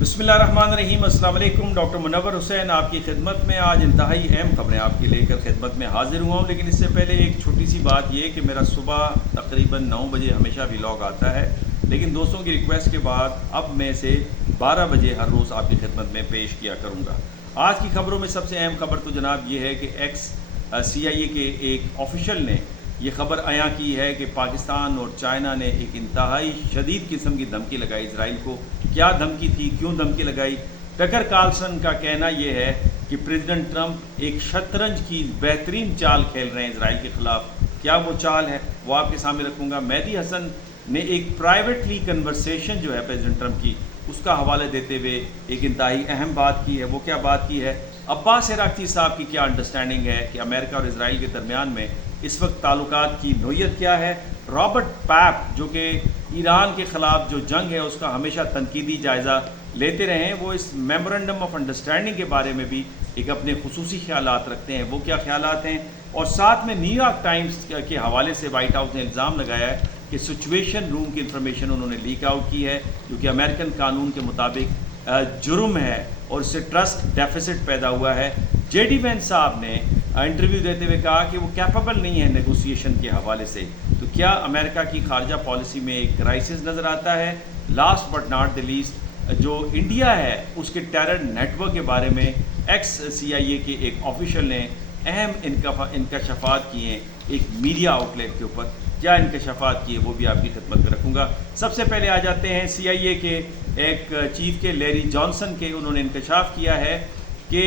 بسم اللہ الرحمن الرحیم۔ السلام علیکم، ڈاکٹر منور حسین آپ کی خدمت میں آج انتہائی اہم خبریں آپ کے لے کر خدمت میں حاضر ہوا ہوں، لیکن اس سے پہلے ایک چھوٹی سی بات یہ کہ میرا صبح تقریباً 9 بجے ہمیشہ ولاگ آتا ہے، لیکن دوستوں کی ریکویسٹ کے بعد اب میں سے 12 بجے ہر روز آپ کی خدمت میں پیش کیا کروں گا۔ آج کی خبروں میں سب سے اہم خبر تو جناب یہ ہے کہ ایکس CIA کے ایک آفیشل نے یہ خبر عیاں کی ہے کہ پاکستان اور چائنا نے ایک انتہائی شدید قسم کی دھمکی لگائی اسرائیل کو۔ کیا دھمکی تھی، کیوں دھمکی لگائی؟ ٹکر کارلسن کا کہنا یہ ہے کہ پریزیڈنٹ ٹرمپ ایک شطرنج کی بہترین چال کھیل رہے ہیں اسرائیل کے خلاف۔ کیا وہ چال ہے وہ آپ کے سامنے رکھوں گا۔ مہدی حسن نے ایک پرائیویٹلی کنورسیشن جو ہے پریزیڈنٹ ٹرمپ کی اس کا حوالہ دیتے ہوئے ایک انتہائی اہم بات کی ہے۔ وہ کیا بات کی ہے؟ عباس عراقچی صاحب کی کیا انڈرسٹینڈنگ ہے کہ امریکہ اور اسرائیل کے درمیان میں اس وقت تعلقات کی نوعیت کیا ہے؟ رابرٹ پیپ جو کہ ایران کے خلاف جو جنگ ہے اس کا ہمیشہ تنقیدی جائزہ لیتے رہے ہیں، وہ اس میمورنڈم آف انڈرسٹینڈنگ کے بارے میں بھی ایک اپنے خصوصی خیالات رکھتے ہیں۔ وہ کیا خیالات ہیں؟ اور ساتھ میں نیو یارک ٹائمز کے حوالے سے وائٹ ہاؤس نے الزام لگایا ہے کہ سچویشن روم کی انفارمیشن انہوں نے لیک آؤٹ کی ہے، جو کہ امریکن قانون کے مطابق جرم ہے اور اس سے ٹرسٹ ڈیفیسٹ پیدا ہوا ہے۔ جے ڈی وینس صاحب نے انٹرویو دیتے ہوئے کہا کہ وہ کیپیبل نہیں ہے نیگوسیشن کے حوالے سے۔ تو کیا امریکہ کی خارجہ پالیسی میں ایک کرائسس نظر آتا ہے؟ Last but not the least, جو انڈیا ہے اس کے ٹیرر نیٹ ورک کے بارے میں ایکس CIA کے ایک آفیشل نے اہم انکشافات کیے ہیں ایک میڈیا آؤٹ لیٹ کے اوپر۔ کیا انکشافات کیے وہ بھی آپ کی خدمت میں رکھوں گا۔ سب سے پہلے آ جاتے ہیں CIA کے ایک چیف کے لیری جانسن کے، انہوں نے انکشاف کیا ہے کہ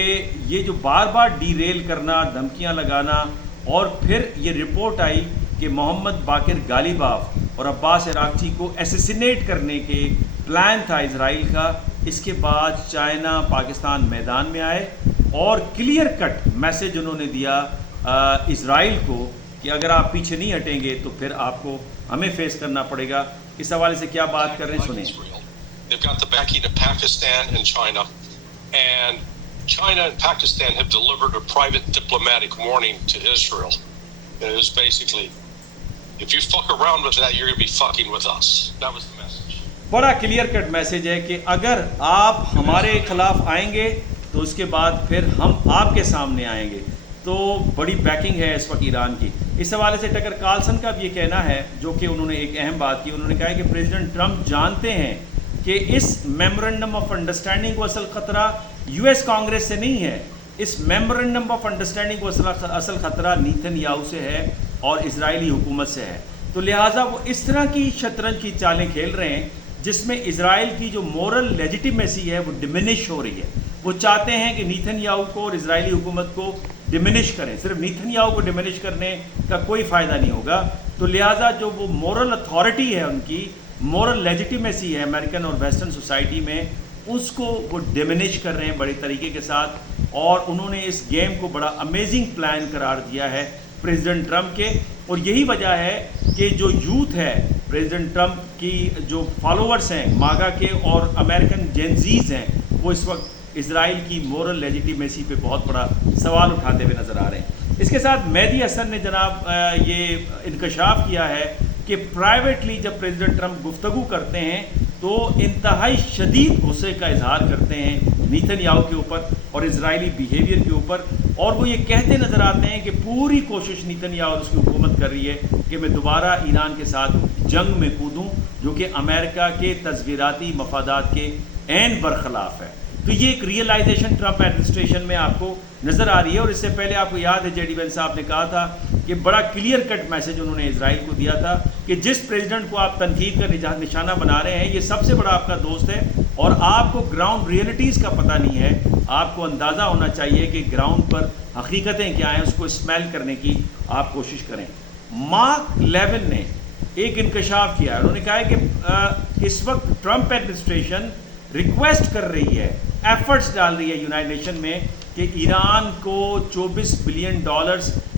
یہ جو بار بار ڈی ریل کرنا، دھمکیاں لگانا، اور پھر یہ رپورٹ آئی کہ محمد باقر غالباف اور عباس عراقچی کو ایسیسینیٹ کرنے کے پلان تھا اسرائیل کا۔ اس کے بعد چائنا پاکستان میدان میں آئے اور کلیئر کٹ میسج انہوں نے دیا اسرائیل کو کہ اگر آپ پیچھے نہیں ہٹیں گے تو پھر آپ کو ہمیں فیس کرنا پڑے گا۔ اس حوالے سے کیا بات کر رہے ہیں سنیں۔ They've got the backing of Pakistan and China, and China and Pakistan have delivered a private diplomatic warning to Israel. It was basically, if you fuck around with that, you're going to be fucking with us. That was the message. بڑا clear cut message ہے کہ اگر آپ ہمارے خلاف آئیں گے تو اس کے بعد پھر ہم آپ کے سامنے آئیں گے۔ تو بڑی بیکنگ ہے اس وقت ایران کی۔ اس حوالے سے ٹکر کارلسن کا بھی یہ کہنا ہے، جو کہ انہوں نے ایک اہم بات کی، انہوں نے کہا ہے کہ پریزیڈنٹ ٹرمپ جانتے ہیں کہ اس میمورنڈم آف انڈرسٹینڈنگ کو اصل خطرہ US کانگریس سے نہیں ہے، اس میمورنڈم آف انڈرسٹینڈنگ کو اصل خطرہ نیتن یاہو سے ہے اور اسرائیلی حکومت سے ہے۔ تو لہٰذا وہ اس طرح کی شطرنج کی چالیں کھیل رہے ہیں جس میں اسرائیل کی جو مورل لیجیٹیمیسی ہے وہ ڈیمینش ہو رہی ہے۔ وہ چاہتے ہیں کہ نیتن یاہو کو اور اسرائیلی حکومت کو ڈیمینش کریں۔ صرف نیتن یاہو کو ڈیمینش کرنے کا کوئی فائدہ نہیں ہوگا۔ تو لہٰذا جو وہ مورل اتھارٹی ہے، ان کی مورل لیجیٹیمیسی ہے امریکن اور ویسٹرن سوسائٹی میں، اس کو وہ ڈیمینش کر رہے ہیں بڑے طریقے کے ساتھ، اور انہوں نے اس گیم کو بڑا امیزنگ پلان قرار دیا ہے پریزیڈنٹ ٹرمپ کے۔ اور یہی وجہ ہے کہ جو یوتھ ہے پریزیڈنٹ ٹرمپ کی، جو فالوورز ہیں ماگا کے اور امریکن جینزیز ہیں، وہ اس وقت اسرائیل کی مورل لیجیٹیمیسی پہ بہت بڑا سوال اٹھاتے ہوئے نظر آ رہے ہیں۔ اس کے ساتھ مہدی حسن نے جناب یہ انکشاف کیا ہے کہ پرائیویٹلی جب پریزیڈنٹ ٹرمپ گفتگو کرتے ہیں تو انتہائی شدید غصے کا اظہار کرتے ہیں نیتن یاہو کے اوپر اور اسرائیلی بیہیویئر کے اوپر، اور وہ یہ کہتے نظر آتے ہیں کہ پوری کوشش نیتن یاہو اور اس کی حکومت کر رہی ہے کہ میں دوبارہ ایران کے ساتھ جنگ میں کودوں، جو کہ امریکہ کے تصویراتی مفادات کے عین برخلاف ہے۔ تو یہ ایک ریئلائزیشن ٹرمپ ایڈمنسٹریشن میں آپ کو نظر آ رہی ہے۔ اور اس سے پہلے آپ کو یاد ہے جے ڈی وینس صاحب نے کہا تھا کہ بڑا کلیئر کٹ میسج انہوں نے اسرائیل کو دیا تھا کہ جس پریزیڈنٹ کو آپ تنقید کا نشانہ بنا رہے ہیں یہ سب سے بڑا آپ کا دوست ہے، اور آپ کو گراؤنڈ ریئلٹیز کا پتہ نہیں ہے۔ آپ کو اندازہ ہونا چاہیے کہ گراؤنڈ پر حقیقتیں کیا ہیں، اس کو اسمیل کرنے کی آپ کوشش کریں۔ مارک لیون نے ایک انکشاف کیا ہے، انہوں نے کہا ہے کہ اس وقت ٹرمپ ایڈمنسٹریشن ریکویسٹ کر رہی ہے، ایفرٹس ڈال رہی ہے یونائٹڈ نیشن میں کہ ایران کو $24 بلین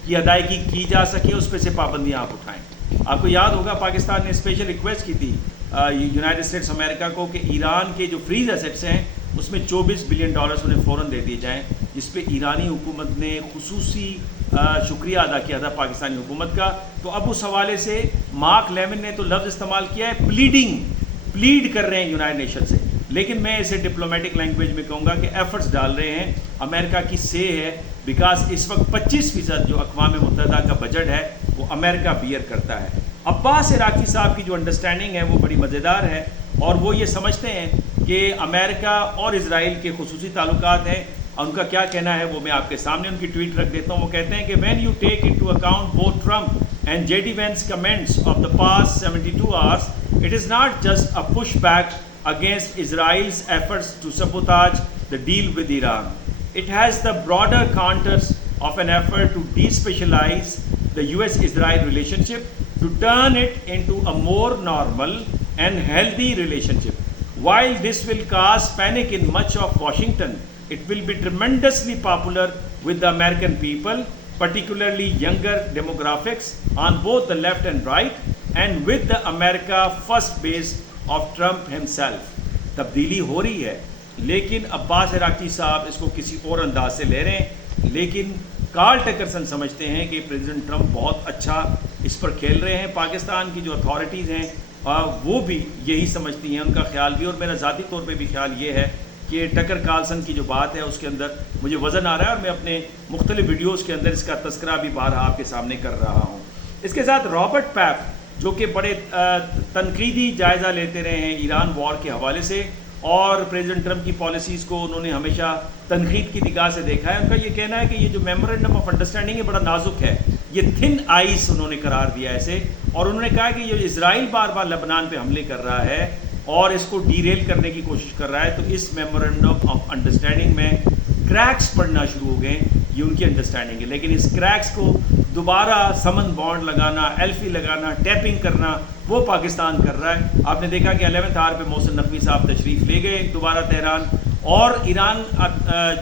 کی ادائیگی کی جا سکے، اس پہ سے پابندیاں آپ اٹھائیں۔ آپ کو یاد ہوگا پاکستان نے اسپیشل ریکویسٹ کی تھی یونائٹڈ اسٹیٹس امریکہ کو کہ ایران کے جو فریز ایسٹس ہیں اس میں $24 بلین انہیں فوراً دے دیے جائیں، جس پہ ایرانی حکومت نے خصوصی شکریہ ادا کیا تھا پاکستانی حکومت کا۔ تو اب اس حوالے سے مارک لیون نے تو لفظ استعمال کیا ہے پلیڈ کر رہے ہیں یونائٹڈ نیشن سے، لیکن میں اسے ڈپلومیٹک لینگویج میں کہوں گا کہ ایفرٹس ڈال رہے ہیں. امریکہ کی سے ہے بیکاز اس وقت 25% جو اقوام متحدہ کا بجٹ ہے وہ امریکہ بیئر کرتا ہے. عباس عراقچی صاحب کی جو انڈرسٹینڈنگ ہے وہ بڑی مزیدار ہے, اور وہ یہ سمجھتے ہیں کہ امریکہ اور اسرائیل کے خصوصی تعلقات ہیں. ان کا کیا کہنا ہے وہ میں آپ کے سامنے ان کی ٹویٹ رکھ دیتا ہوں. وہ کہتے ہیں کہ when you take into account both Trump and J D Vance comments of the past 72 hours, it is not just a pushback against Israel's efforts to sabotage the deal with Iran. It has the broader contours of an effort to despecialize the US-Israel relationship, to turn it into a more normal and healthy relationship. While this will cause panic in much of Washington, it will be tremendously popular with the American people, particularly younger demographics on both the left and right, and with the America first base of Trump himself. تبدیلی ہو رہی ہے, لیکن عباس عراقچی صاحب اس کو کسی اور انداز سے لے رہے ہیں. لیکن کارل ٹکرسن سمجھتے ہیں کہ پریزیڈنٹ ٹرمپ بہت اچھا اس پر کھیل رہے ہیں. پاکستان کی جو اتھارٹیز ہیں وہ بھی یہی سمجھتی ہیں, ان کا خیال بھی, اور میرا ذاتی طور پہ بھی خیال یہ ہے کہ ٹکر کارلسن کی جو بات ہے اس کے اندر مجھے وزن آ رہا ہے, اور میں اپنے مختلف ویڈیوز کے اندر اس کا تذکرہ بھی بارہا آپ کے سامنے کر رہا ہوں. اس کے ساتھ رابرٹ پیپ جو کہ بڑے تنقیدی جائزہ لیتے رہے ہیں ایران وار کے حوالے سے, اور پریزیڈنٹ ٹرمپ کی پالیسیز کو انہوں نے ہمیشہ تنقید کی نگاہ سے دیکھا ہے. ان کا یہ کہنا ہے کہ یہ جو میمورنڈم آف انڈرسٹینڈنگ ہے بڑا نازک ہے, یہ تھن آئس انہوں نے قرار دیا اسے, اور انہوں نے کہا کہ یہ اسرائیل بار بار لبنان پہ حملے کر رہا ہے اور اس کو ڈیریل کرنے کی کوشش کر رہا ہے, تو اس میمورنڈم آف انڈرسٹینڈنگ میں کریکس پڑنا شروع ہو گئے. یہ ان کی انڈرسٹینڈنگ ہے, لیکن اس کریکس کو دوبارہ سمن بانڈ لگانا, ایلفی لگانا, ٹیپنگ کرنا وہ پاکستان کر رہا ہے. آپ نے دیکھا کہ 11th hour پہ محسن نقوی صاحب تشریف لے گئے دوبارہ تہران, اور ایران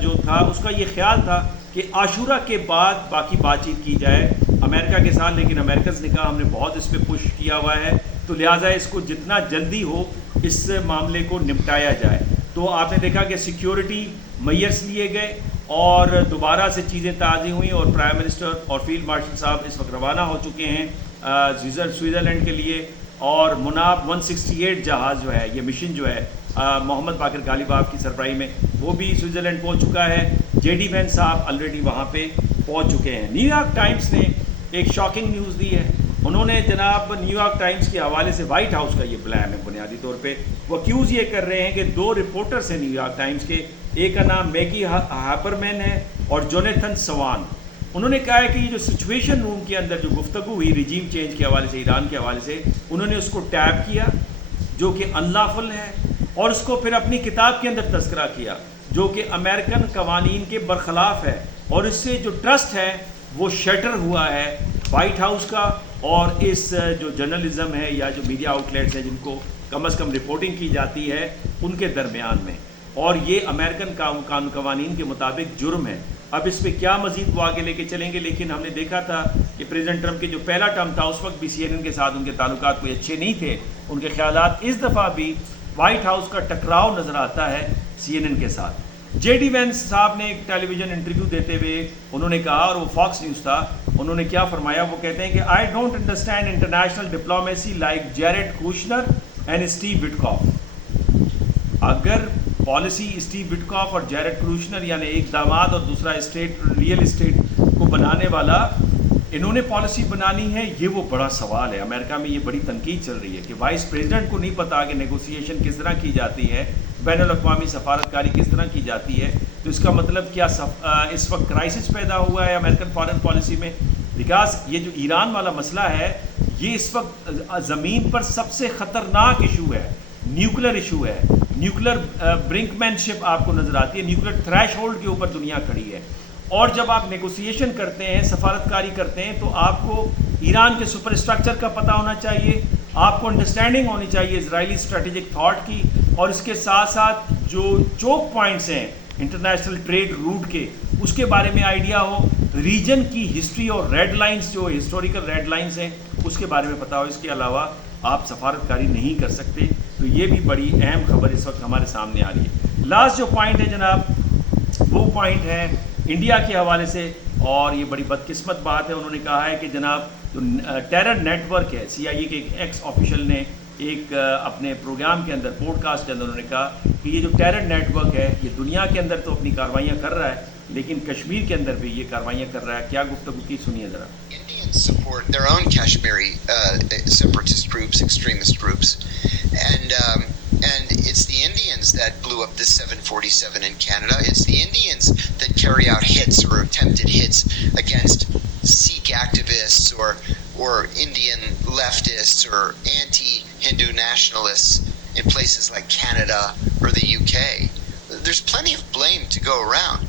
جو تھا اس کا یہ خیال تھا کہ عاشورہ کے بعد باقی بات چیت کی جائے امریکہ کے ساتھ, لیکن امریکنز نے کہا ہم نے بہت اس پہ پش کیا ہوا ہے, تو لہٰذا اس کو جتنا جلدی ہو اس معاملے کو نپٹایا جائے. تو آپ نے دیکھا کہ سیکیورٹی میئرس لیے گئے اور دوبارہ سے چیزیں تازی ہوئیں, اور پرائم منسٹر اور فیلڈ مارشل صاحب اس وقت روانہ ہو چکے ہیں سوئٹزرلینڈ کے لیے, اور مناب 168 جہاز جو ہے, یہ مشن جو ہے محمد باقر غالباف کی سربراہی میں, وہ بھی سوئٹزرلینڈ پہنچ چکا ہے. جے ڈی وینس صاحب آلریڈی وہاں پہ پہنچ چکے ہیں. نیو یارک ٹائمز نے ایک شاکنگ نیوز دی ہے. انہوں نے جناب نیو یارک ٹائمز کے حوالے سے وائٹ ہاؤس کا یہ پلان ہے بنیادی طور پہ, وہ اکیوز یہ کر رہے ہیں کہ 2 رپورٹرس ہیں نیو یارک ٹائمز کے, ایک کا نام میگی ہاپرمین ہے اور جونیتھن سوان. انہوں نے کہا ہے کہ یہ جو سچویشن روم کے اندر جو گفتگو ہوئی ریجیم چینج کے حوالے سے, ایران کے حوالے سے, انہوں نے اس کو ٹیپ کیا جو کہ انلافل ہے, اور اس کو پھر اپنی کتاب کے اندر تذکرہ کیا جو کہ امریکن قوانین کے برخلاف ہے, اور اس سے جو ٹرسٹ ہے وہ شٹر ہوا ہے وائٹ ہاؤس کا اور اس جو جرنلزم ہے یا جو میڈیا آؤٹ لیٹس ہیں جن کو کم از کم رپورٹنگ کی جاتی ہے ان کے درمیان میں, اور یہ امریکن قوانین کے مطابق جرم ہے. اب اس پہ کیا مزید وہ آگے لے کے چلیں گے, لیکن ہم نے دیکھا تھا کہ پریزیڈنٹ ٹرمپ کے جو پہلا ٹرم تھا اس وقت بھی سی این این کے ساتھ ان کے تعلقات کوئی اچھے نہیں تھے, ان کے خیالات. اس دفعہ بھی وائٹ ہاؤس کا ٹکراؤ نظر آتا ہے سی این این کے ساتھ. جے ڈی وینس صاحب نے ایک ٹیلی ویژن انٹرویو دیتے ہوئے انہوں نے کہا, اور وہ فاکس نیوز تھا, انہوں نے کیا فرمایا, وہ کہتے ہیں کہ I don't understand international diplomacy like Jared Kushner and Steve Witkoff. اگر پالیسی اسٹیو وٹکاف اور جیریڈ کروشنر یعنی ایک داماد اور دوسرا ریئل اسٹیٹ کو بنانے والا, انہوں نے پالیسی بنانی ہے, یہ وہ بڑا سوال ہے. امریکہ میں یہ بڑی تنقید چل رہی ہے کہ وائس پریزیڈنٹ کو نہیں پتا کہ نیگوسیشن کس طرح کی جاتی ہے, بین الاقوامی سفارتکاری کس طرح کی جاتی ہے. تو اس کا مطلب کیا اس وقت کرائسس پیدا ہوا ہے امریکن فارن پالیسی میں, بیکاز یہ جو ایران والا مسئلہ ہے یہ اس وقت زمین پر سب سے خطرناک ایشو ہے, نیوکلر ایشو ہے. نیوکلر برنک مین شپ آپ کو نظر آتی ہے, نیوکلر تھریش ہولڈ کے اوپر دنیا کھڑی ہے, اور جب آپ نیگوسیشن کرتے ہیں, سفارتکاری کرتے ہیں, تو آپ کو ایران کے سپر اسٹرکچر کا پتہ ہونا چاہیے, آپ کو انڈرسٹینڈنگ ہونی چاہیے اسرائیلی اسٹریٹجک تھاٹ کی, اور اس کے ساتھ ساتھ جو چوک پوائنٹس ہیں انٹرنیشنل ٹریڈ روٹ کے, اس کے بارے میں آئیڈیا ہو, ریجن کی ہسٹری اور ریڈ لائنز جو ہسٹوریکل ریڈ لائنز ہیں اس کے بارے میں پتہ ہو. اس کے علاوہ آپ سفارتکاری نہیں کر سکتے. تو یہ بھی بڑی اہم خبر اس وقت ہمارے سامنے آ رہی ہے. لاسٹ جو پوائنٹ ہے جناب وہ پوائنٹ ہے انڈیا کے حوالے سے, اور یہ بڑی بدقسمت بات ہے. انہوں نے کہا ہے کہ جناب جو ٹیرر نیٹ ورک ہے, سی آئی اے کے ایک ایکس آفیشل نے ایک اپنے پروگرام کے اندر پوڈ کاسٹ کے اندر انہوں نے کہا کہ یہ جو ٹیرر نیٹ ورک ہے یہ دنیا کے اندر تو اپنی کارروائیاں کر رہا ہے لیکن کشمیر کے اندر بھی یہ کارروائیاں کر رہا ہے. کیا گفتگو کی سنیے ذرا. Indians support their own Kashmiri separatist groups, extremist groups, and it's the Indians that blew up this 747 in Canada. It's the Indians that carry out hits or attempted hits against Sikh activists or Indian leftists or anti-Hindu nationalists in places like Canada or the UK. There's plenty of blame to go around.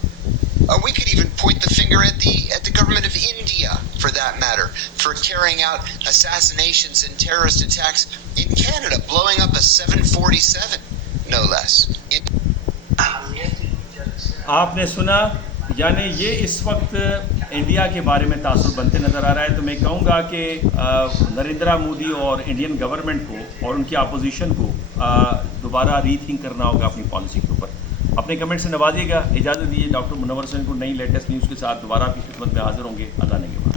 We could even point the finger at the government of India, for that matter, for carrying out assassinations and terrorist attacks in Canada, blowing up a 747, no less. آپ نے سنا، یعنی یہ اس وقت India کے بارے میں تاثر بنتے نظر آ رہا ہے. تو میں کہوں گا کہ نریندرا مودی اور انڈین گورنمنٹ کو اور ان کی اپوزیشن کو دوبارہ ری تھنک کرنا ہوگا اپنی پالیسی کے اوپر. اپنے کمنٹ سے نوازیے گا. اجازت دیجیے، ڈاکٹر منور حسین کو نئی لیٹسٹ نیوز کے ساتھ دوبارہ آپ کی خدمت میں حاضر ہوں گے اذان کے بعد.